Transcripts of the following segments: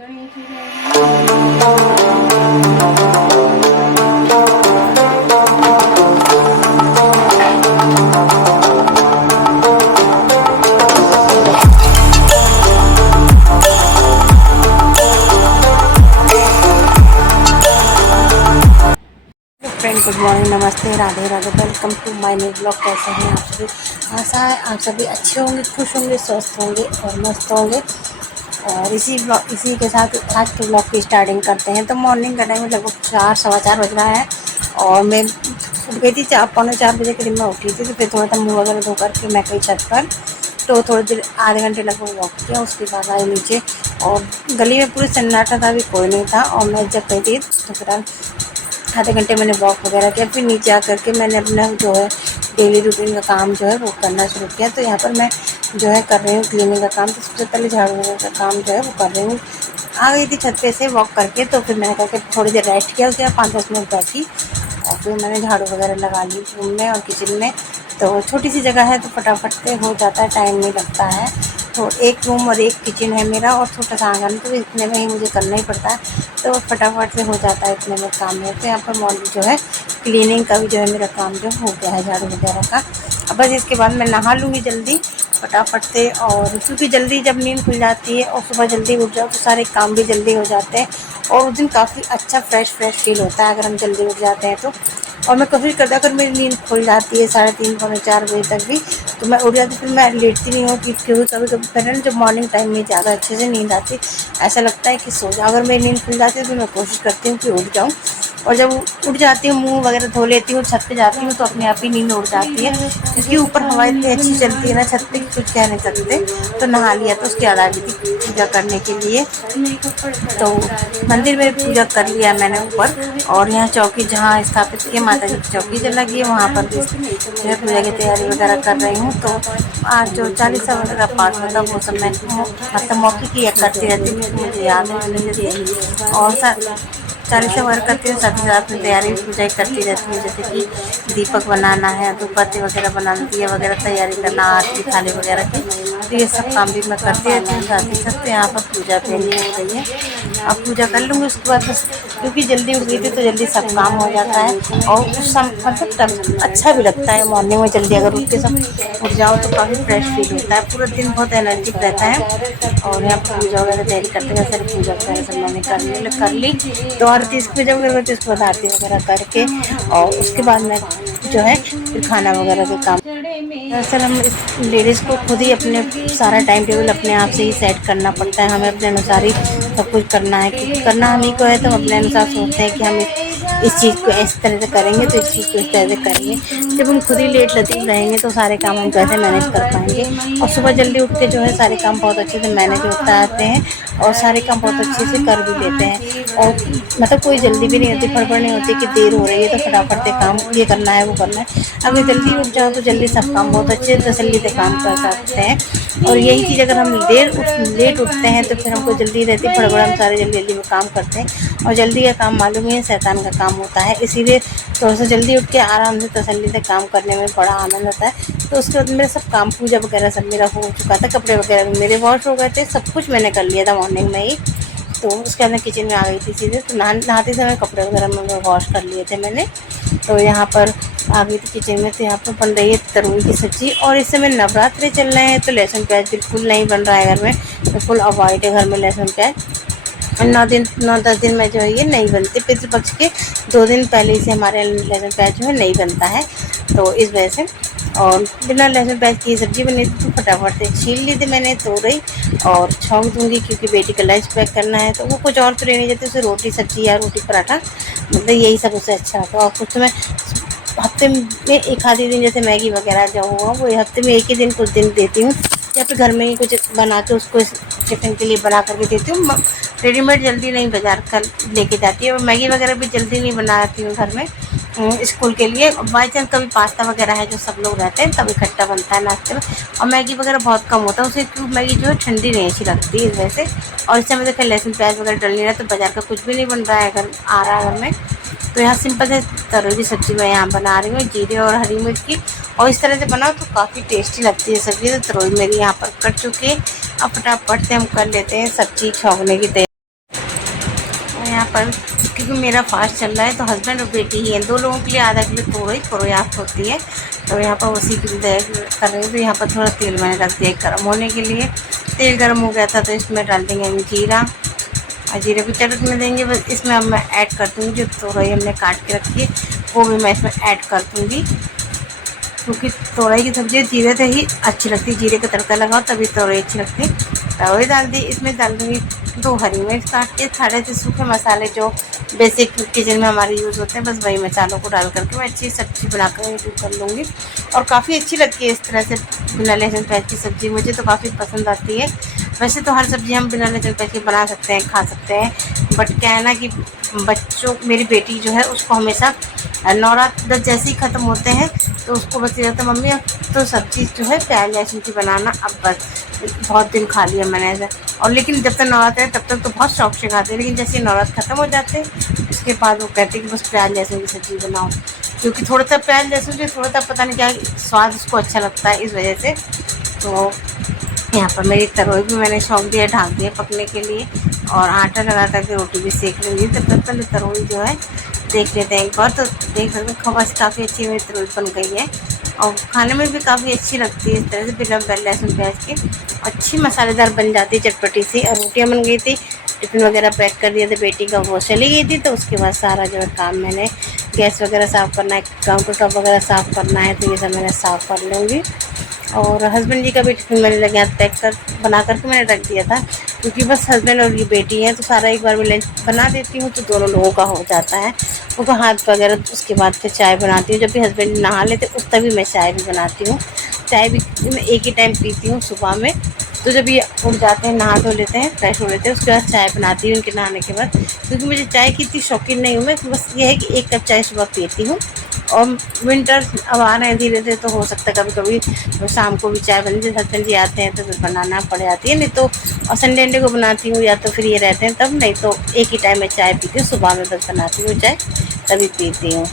Friend good morning, नमस्ते, Radhe Radhe, welcome to my new blog. कैसे हैं आप सभी? आशा है आप सभी अच्छे होंगे, खुश होंगे, स्वस्थ होंगे और मस्त होंगे। और इसी के साथ आज के ब्लॉग की स्टार्टिंग करते हैं। तो मॉर्निंग का टाइम लगभग 4 सवा 4 बज रहा है और मैं उठ गई थी 4 पौने 4 बजे करीब मैं उठी थी। तो फिर थोड़ा सा मुँह वगैरह धो करके मैं गई छत पर। तो थोड़ी देर आधे घंटे लगभग वॉक किया, उसके बाद आई नीचे और गली में पूरे सन्नाटा था, अभी कोई नहीं था। और मैं जब गई थी तो फिर आधे घंटे मैंने वॉक वगैरह किया। फिर नीचे आकर के मैंने अपना जो है डेली रूटीन का काम जो है वो करना शुरू किया। तो यहाँ पर मैं जो है कर रही हूँ क्लीनिंग का काम। तो सबसे पहले झाड़ू वगैरह का काम जो है वो कर रही हूँ। आ गई थी छत पे से वॉक करके, तो फिर मैंने करके थोड़ी देर रेस्ट किया। उसके बाद 5-10 मिनट बैठी और फिर मैंने झाड़ू वगैरह लगा ली रूम में और किचन में। तो छोटी सी जगह है तो फटाफट से हो जाता है, टाइम नहीं लगता है। तो एक रूम और एक किचन है मेरा और छोटा सा आंगन, तो इतने में ही मुझे करना ही पड़ता है। तो फटाफट से हो जाता है, इतने में काम है। तो यहाँ पर मॉर्निंग जो है क्लीनिंग का भी जो है मेरा काम जो हो गया है, झाड़ू वगैरह का। अब बस इसके बाद मैं नहा लूँगी जल्दी फटाफट से। और क्योंकि जल्दी जब नींद खुल जाती है और सुबह जल्दी उठ जाओ तो सारे काम भी जल्दी हो जाते हैं और उस दिन काफ़ी अच्छा फ्रेश फील होता है अगर हम जल्दी उठ जाते हैं तो। और मैं कोशिश करती हूँ अगर मेरी नींद खुल जाती है 3:30 पौने 4 बजे तक भी, तो मैं उठ जाती, फिर मैं लेटती नहीं हूँ क्योंकि कभी कभी पहले जब मॉर्निंग टाइम में ज़्यादा अच्छे से नींद आती, ऐसा लगता है कि सो जाओ। अगर मेरी नींद खुल जाती है तो मैं कोशिश करती हूँ कि उठ जाऊँ। और जब उठ जाती हूँ, मुंह वगैरह धो लेती हूँ, छत पे जाती हूँ तो अपने आप ही नींद उड़ जाती है क्योंकि ऊपर हवा इतनी अच्छी चलती है ना छत पे, कुछ कह नहीं सकते। तो नहा लिया तो उसके बाद आ गई थी पूजा करने के लिए। तो मंदिर में पूजा कर लिया मैंने ऊपर, और यहाँ चौकी जहाँ स्थापित की माता जी की चौकी जो लगी है वहाँ पर भी जो है पूजा की तैयारी वगैरह कर रही हूँ। तो आज जो 40 वगैरह पाठ होता वो सब मैं मतलब मौके की करती रहती हूँ, मुझे याद है। और 40 वगैरह करती हूँ, साथ ही साथ में तैयारी पूजा करती रहती हूँ, जैसे कि दीपक बनाना है, धूपबत्ती वगैरह बनाना, दिया वगैरह तैयारी करना, आरती थाली वगैरह की। तो ये सब काम भी मैं करती रहती हूँ साथ ही साथ। यहाँ पर पूजा पे नहीं हो रही है, अब पूजा कर लूँगी उसके बाद बस, क्योंकि जल्दी उठ गई थी तो जल्दी सब काम हो जाता है। और उस मतलब अच्छा भी लगता है मॉर्निंग में जल्दी अगर उठ के सब उठ जाओ तो काफ़ी फ्रेश फील होता है, पूरा दिन बहुत एनर्जिक रहता है। और यहाँ पर पूजा वगैरह तैयारी करते हैं, सारी पूजा वगैरह सब मैंने कर ली। तो आरती इसकी पूजा वगैरह करती, उसके बाद आरती वगैरह करके और उसके बाद मैं जो है फिर खाना वगैरह के काम। दरअसल हम लेडीज़ को खुद ही अपने सारा टाइम टेबल अपने आप से ही सेट करना पड़ता है, हमें अपने अनुसार ही सब कुछ करना है। क्योंकि करना हम ही को है तो हम अपने अनुसार सोचते हैं कि हम इस चीज़ को इस तरह से करेंगे तो इस चीज़ को इस तरह से करेंगे। जब हम खुद ही लेट लतीफ़ रहेंगे तो सारे काम हम कैसे मैनेज कर पाएंगे। और सुबह जल्दी उठ के जो है सारे काम बहुत अच्छे से मैनेज होता आते हैं और सारे काम बहुत अच्छे से कर भी लेते हैं। और मतलब कोई जल्दी भी नहीं होती, फड़फड़ नहीं होती कि देर हो रही है तो फटाफट से काम ये करना है वो करना है। अगर जल्दी उठ जाओ तो जल्दी सब काम बहुत अच्छे तसल्ली से काम कर सकते हैं। और यही चीज़ अगर हम लेट उठते हैं तो फिर हमको जल्दी रहती, फड़फड़ हम सारे जल्दी जल्दी में काम करते हैं। और जल्दी का काम मालूम ही है शैतान का काम होता है, इसीलिए थोड़ा सा जल्दी उठ के आराम से तसल्ली से काम करने में बड़ा आनंद आता है। तो उसके बाद मेरा सब काम पूजा वगैरह सब मेरा हो चुका था, कपड़े वगैरह भी मेरे वॉश हो गए थे, सब कुछ मैंने कर लिया था मॉर्निंग में ही। तो उसके बाद मैं किचन में आ गई थी सीधे, तो नहाते समय कपड़े वगैरह मैंने वॉश कर लिए थे मैंने। तो यहाँ पर आ गई थी किचन में। तो यहाँ पर बन रही है तरोई की सब्ज़ी और इस समय नवरात्रे चल रहे हैं तो लहसुन प्याज बिल्कुल नहीं बन रहा है घर में, बिल्कुल अवॉइड है घर में लहसुन प्याज। 9-10 दिन में जो है ये नहीं बनते, पितृपक्ष के 2 दिन पहले से हमारे लहसुन प्याज जो है नहीं बनता है, तो इस वजह से। और बिना लहसुन प्याज की सब्ज़ी बनी थी तो फटाफट से छील ली थी मैंने, तोड़ रही और छौंक दूँगी क्योंकि बेटी का लंच पैक करना है। तो वो कुछ और तो नहीं जाती, उसे रोटी सब्ज़ी या रोटी पराठा मतलब यही सब उससे अच्छा होता है। और कुछ तो मैं हफ्ते में एक आधे दिन जैसे मैगी वगैरह जो हुआ वो हफ्ते में एक ही दिन कुछ दिन देती हूँ, या फिर घर में ही कुछ बना के उसको टिफ़िन के लिए बना करके देती हूँ। रेडीमेड जल्दी नहीं बाज़ार का लेके जाती है, और मैगी वगैरह भी जल्दी नहीं बनाती हूँ घर में स्कूल के लिए। बाई चांस कभी पास्ता वगैरह है जो सब लोग रहते हैं तब इकट्ठा बनता है नाश्ते में, और मैगी वगैरह बहुत कम होता है उसे, क्योंकि मैगी जो है ठंडी नहीं अच्छी लगती है इस वजह से। और इस समय देखिए लहसुन प्याज वगैरह डल नहीं रहा तो बाज़ार का कुछ भी नहीं बन रहा है, घर आ रहा है घर में। तो यहाँ सिंपल से तरोई की सब्ज़ी मैं यहाँ बना रही हूँ जीरे और हरी मिर्च की, और इस तरह से बनाओ तो काफ़ी टेस्टी लगती है सब्ज़ी। तो तरोई मेरी यहाँ पर कट चुकी है, अब फटाफट से हम कर लेते हैं सब्ज़ी छौंकने की तैयारी। पर क्योंकि मेरा फास्ट चल रहा है तो हस्बैंड और बेटी ही है, 2 लोगों के लिए आधा किलो तोरई होती है। तो यहाँ पर उसी की तैयारी कर रही हूँ। तो यहाँ पर थोड़ा तेल मैंने रख दिया गर्म होने के लिए। तेल गर्म हो गया था तो इसमें डाल देंगे हम जीरा, और जीरे को चटकने देंगे। बस इसमें अब मैं ऐड कर दूँगी जो तोरई हमने काट के रखी है, वो भी मैं इसमें ऐड कर दूँगी, क्योंकि तोरई की सब्ज़ी जीरे से ही अच्छी लगती है। जीरे का तड़का लगाओ तभी तोरई अच्छी लगती है। तोरई डाल दी, इसमें डाल दूँगी 2 हरी मिर्च काट के, थोड़े से सूखे मसाले जो बेसिक किचन में हमारे यूज़ होते हैं, बस वही मसालों को डाल करके मैं अच्छी सब्ज़ी बनाकर यूज़ कर लूँगी। और काफ़ी अच्छी लगती है इस तरह से बिना लहसुन प्याज की सब्ज़ी, मुझे तो काफ़ी पसंद आती है। वैसे तो हर सब्ज़ी हम बिना लहसुन प्याज के बना सकते हैं, खा सकते हैं, बट क्या है ना कि बच्चों, मेरी बेटी जो है उसको हमेशा नवरात्र जैसे ही ख़त्म होते हैं तो उसको बस ये रहता है, मम्मी तो सब्ज़ी जो है प्याज लहसुन की बनाना, अब बस बहुत दिन खा लिया मैंने ऐसा। और लेकिन जब तक नवरात्र है तब तक तो बहुत शौक से खाते हैं, लेकिन जैसे नवरात्र ख़त्म हो जाते हैं उसके बाद वो कहते हैं कि बस प्याज लहसुन की सब्ज़ी बनाओ, क्योंकि थोड़ा सा प्याज लहसुन से थोड़ा सा पता नहीं क्या स्वाद उसको अच्छा लगता है, इस वजह से। तो यहाँ पर मेरी तरोई भी मैंने छोंक दिया, ढाँक दिया पकने के लिए, और आटा लगा करके रोटी भी सेक लूँगी। तब तक पहले तरोई जो है देख लेते हैं एक बार, तो देख सकते हैं खबस काफ़ी अच्छी मेरी तरोई बन गई है, और खाने में भी काफ़ी अच्छी लगती है इस तरह से बिना लहसुन प्याज के, अच्छी मसालेदार बन जाती है चटपटी सी। और रोटियाँ बन गई थी, टिफ़िन वगैरह पैक कर दिया था बेटी का, वो चली गई थी। तो उसके बाद सारा जो है काम मैंने, गैस वगैरह साफ़ करना है, काउंटर टॉप वगैरह साफ़ करना है, तो ये सब मैंने साफ़ कर लूँगी। और हस्बैंड जी का भी टिफ़िन मैंने लगे हाथ पैक कर बना करके मैंने रख दिया था, क्योंकि बस हस्बैंड और ये बेटी है तो सारा एक बार में लंच बना देती हूँ तो दोनों लोगों का हो जाता है। उनको हाथ वगैरह, उसके बाद फिर चाय बनाती हूँ। जब भी हस्बैंड नहा लेते तभी मैं चाय भी बनाती हूँ। चाय भी मैं एक ही टाइम पीती हूँ सुबह में, तो जब ये उठ जाते हैं, नहा धो लेते हैं, फ्रेश हो लेते हैं, उसके बाद चाय बनाती हूँ उनके नहाने के बाद, क्योंकि मुझे चाय की इतनी शौकीन नहीं हूँ मैं, बस ये है कि 1 कप चाय सुबह पीती हूँ। और विंटर अब आ रहे हैं धीरे धीरे, तो हो सकता है कभी कभी शाम को भी चाय बन, जैसे हस्बैंड जी आते हैं तो फिर बनाना पड़ जाती है, नहीं तो और संडे को बनाती हूँ, या तो फिर ये रहते हैं तब, नहीं तो एक ही टाइम में चाय पीती हूँ, सुबह में बस बनाती हूँ चाय तभी पीती हूँ।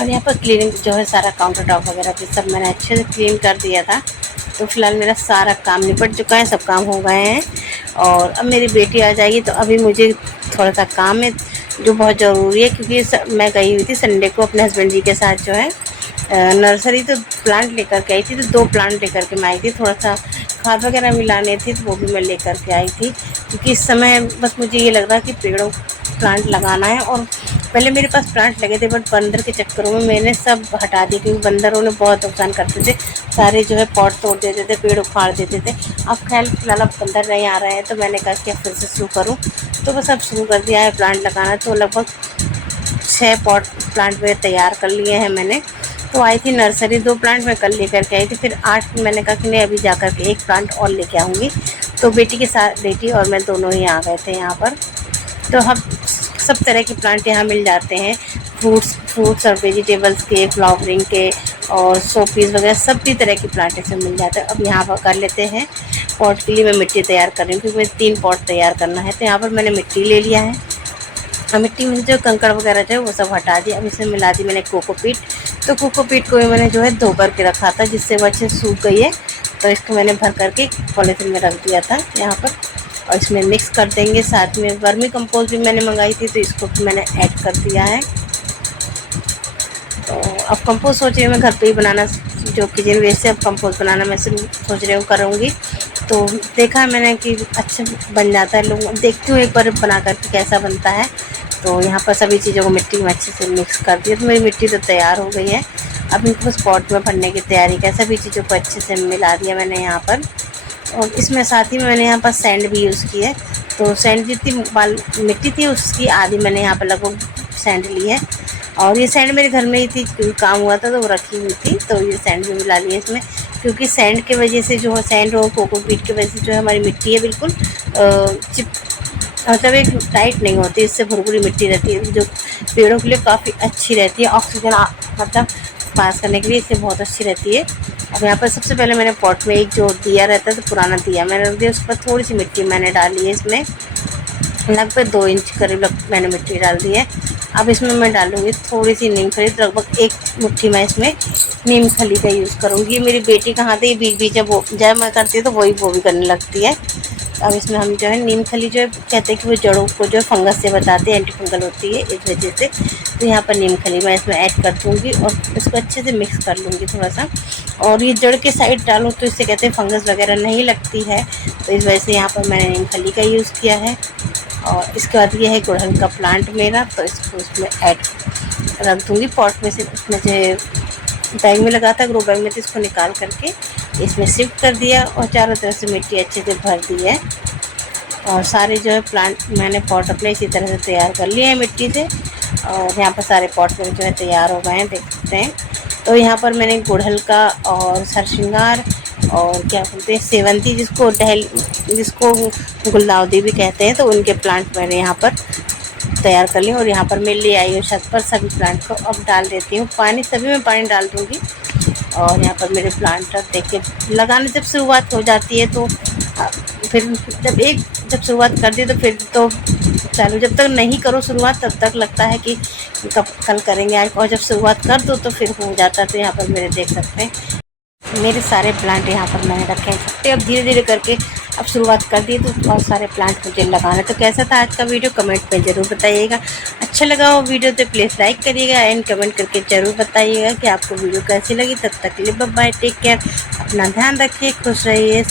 और यहाँ पर क्लीनिंग जो है सारा काउंटर टॉप वगैरह भी सब मैंने अच्छे से क्लीन कर दिया था। तो फिलहाल मेरा सारा काम निपट चुका है, सब काम हो गए हैं, और अब मेरी बेटी आ जाएगी तो अभी मुझे थोड़ा सा काम है जो बहुत ज़रूरी है, क्योंकि मैं गई हुई थी संडे को अपने हस्बैंड जी के साथ जो है नर्सरी, तो प्लांट लेकर के आई थी। तो 2 प्लांट लेकर के मैं आई थी, थोड़ा सा खाद वगैरह मिलाने थी तो वो भी मैं लेकर के आई थी, क्योंकि इस समय बस मुझे ये लग रहा कि पेड़ों प्लांट लगाना है। और पहले मेरे पास प्लांट लगे थे, बट बंदर के चक्करों में मैंने सब हटा दिए, क्योंकि बंदरों ने बहुत नुकसान करते थे, सारे जो है पॉट तोड़ देते थे, पेड़ उखाड़ देते थे। अब खैर फिलहाल अब बंदर नहीं आ रहे हैं, तो मैंने कहा कि अब फिर से शुरू करूँ, तो बस अब शुरू कर दिया है प्लांट लगाना। तो लगभग 6 पॉट प्लांट में तैयार कर लिए हैं मैंने। तो आई थी नर्सरी, 2 प्लांट मैं कल लेकर के आई थी, फिर 8 मैंने कहा कि नहीं अभी जा कर के 1 प्लांट और लेके आऊँगी। तो बेटी के साथ, बेटी और मैं दोनों ही आ गए थे यहाँ पर। तो हम सब तरह के प्लांट यहाँ मिल जाते हैं, फ्रूट्स और वेजिटेबल्स के, फ्लावरिंग के, और शो पीस वगैरह सभी तरह के प्लांट ऐसे मिल जाते हैं। अब यहाँ पर कर लेते हैं पॉट के लिए मैं मिट्टी तैयार कर रही हूँ, क्योंकि मुझे 3 पॉट तैयार करना है। तो यहाँ पर मैंने मिट्टी ले लिया है, और मिट्टी में जो कंकड़ वगैरह जो है वो सब हटा दिया। अब इसमें मिला दी मैंने कोकोपीट। तो कोकोपीट को मैंने जो है धो करके रखा था, जिससे वो अच्छे सूख गई है। तो इसको मैंने भर करके पॉलीथीन में रख दिया था यहाँ पर, और इसमें मिक्स कर देंगे। साथ में वर्मी कंपोस्ट भी मैंने मंगाई थी, तो इसको भी मैंने ऐड कर दिया है। तो अब कंपोस्ट सोच रही हूँ मैं घर पे ही बनाना, जो किचन वेस्ट से अब कंपोस्ट बनाना मैं सोच रही हूँ करूँगी। तो देखा है मैंने कि अच्छा बन जाता है, लोग देखती हूँ एक बार बना कर के कैसा बनता है। तो यहाँ पर सभी चीज़ों को मिट्टी में अच्छे से मिक्स कर दिया, तो मेरी मिट्टी तो तैयार हो गई है। अब इनको बस पॉट में भरने की तैयारी कर, सभी चीज़ों को अच्छे से मिला दिया मैंने यहाँ पर। और इसमें साथ ही में मैंने यहाँ पर सैंड भी यूज़ की है। तो सैंड जितनी मिट्टी थी उसकी आधी मैंने यहाँ पर लगभग सैंड ली है, और ये सैंड मेरे घर में ही थी, क्योंकि काम हुआ था तो वो रखी हुई थी। तो ये सैंड भी मिला लिया इसमें, क्योंकि सैंड के वजह से जो है, सैंड और कोकोपीट की वजह से जो है हमारी मिट्टी है बिल्कुल मतलब एक टाइट नहीं होती, इससे भुरभुरी मिट्टी रहती है, जो पेड़ों के लिए काफ़ी अच्छी रहती है। ऑक्सीजन मतलब पास करने के लिए इससे बहुत अच्छी रहती है। अब यहाँ पर सबसे पहले मैंने पॉट में एक जो दिया रहता है, तो पुराना दिया मैंने रख दिया, उस पर थोड़ी सी मिट्टी मैंने डाली है, इसमें लगभग 2 इंच करीब मैंने मिट्टी डाल दी है। अब इसमें मैं डालूँगी थोड़ी सी नीम खली, लगभग 1 मुट्ठी मैं इसमें नीम खली का यूज़ करूँगी। मेरी बेटी कहाँ थी बीच बीच में वो जब मैं करती है तो वही वो भी करने लगती है। अब इसमें हम जो है नीम खली जो है कहते हैं कि वो जड़ों को जो फंगस से बताते हैं, एंटी फंगल होती है इस वजह से। तो यहाँ पर नीम खली मैं इसमें ऐड कर दूँगी और इसको अच्छे से मिक्स कर लूँगी थोड़ा सा। और ये जड़ के साइड डालो तो इससे कहते हैं फंगस वगैरह नहीं लगती है, तो इस वजह से यहाँ पर मैंने नीम खली का यूज़ किया है। और इसके बाद ये है गुड़हल का प्लांट मेरा, तो इसको उसमें ऐड रख दूँगी पॉट में से। उसमें जो बैग में लगा था ग्रो बैग में, तो इसको निकाल करके इसमें शिफ्ट कर दिया और चारों तरफ से मिट्टी अच्छे से भर दी है। और सारे जो है प्लांट मैंने पॉट अपने इसी तरह से तैयार कर लिए हैं मिट्टी से। और यहाँ पर सारे पॉट मेरे जो है तैयार हो गए हैं, देख सकते हैं। तो यहाँ पर मैंने गुड़हल का और सरसिंगार और क्या बोलते हैं सेवंती, जिसको गुलदाउदी भी कहते हैं, तो उनके प्लांट मैंने यहाँ पर तैयार कर लिए। और यहाँ पर मैं ले आई हूँ छत पर सभी प्लांट को, अब डाल देती हूँ पानी, सभी में पानी डाल दूँगी। और यहाँ पर मेरे प्लांट देखिए लगाने जब शुरुआत हो जाती है तो फिर जब शुरुआत कर दी तो फिर तो चालू, जब तक नहीं करो शुरुआत तब तक लगता है कि कल करेंगे आज, और जब शुरुआत कर दो तो फिर हो जाता है। तो यहाँ पर मेरे देख सकते हैं मेरे सारे प्लांट यहाँ पर मैंने रखे हैं छुट्टे। अब धीरे धीरे करके अब शुरुआत कर दी तो बहुत सारे प्लांट मुझे लगाने। तो कैसा था आज का वीडियो कमेंट में ज़रूर बताइएगा। अच्छा लगा हो वीडियो तो प्लीज़ लाइक करिएगा एंड कमेंट करके ज़रूर बताइएगा कि आपको वीडियो कैसी लगी। तब तक के लिए बाय बाय, टेक केयर, अपना ध्यान रखिए, खुश रहिए।